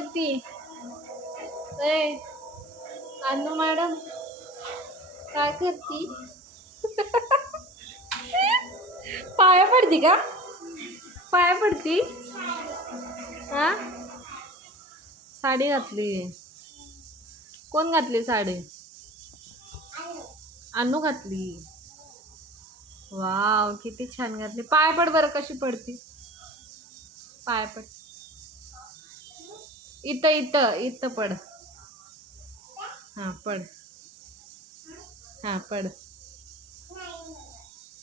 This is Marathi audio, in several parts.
करती? ए अनु मॅडम काय करती? पाया पडती का? पाया पडती? हा? साडी घातली. कोण घातली साडी? अनु घातली. वाव किती छान घातली. पाय पड बरं कशी पडती? पाय पड. इथं इथं इथं पड. हां पड. हां पड.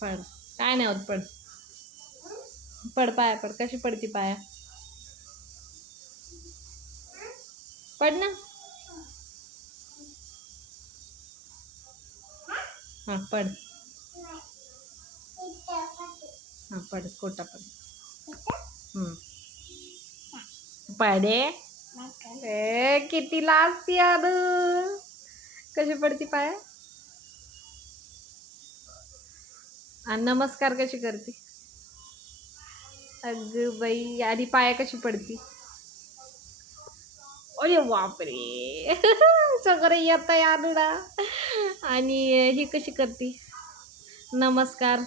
पड. काय नाही होत पड. पड पाया पड. कशी पडती पाया? पड ना. हां पड. हां पड. कोटा पड. हम्म. दे. ए किती लाजती अनु कशी पडती पाया? आणि नमस्कार कशी करते? अग बाई आधी पाया कशी पडती? अरे बापरे. सगळं येत आहे अनुला आणि ही कशी करते? नमस्कार.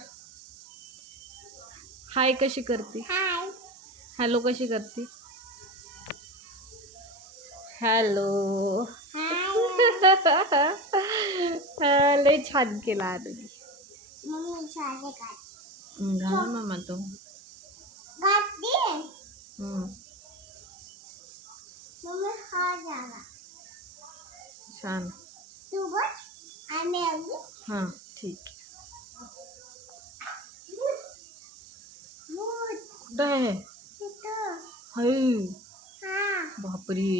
हाय कशी करते? हॅलो कशी करते? हॅलो. हाय. लय छान केला काढ घाल. मामा तो. छान. हां ठीक. कुठं आहे? हा. बापरे.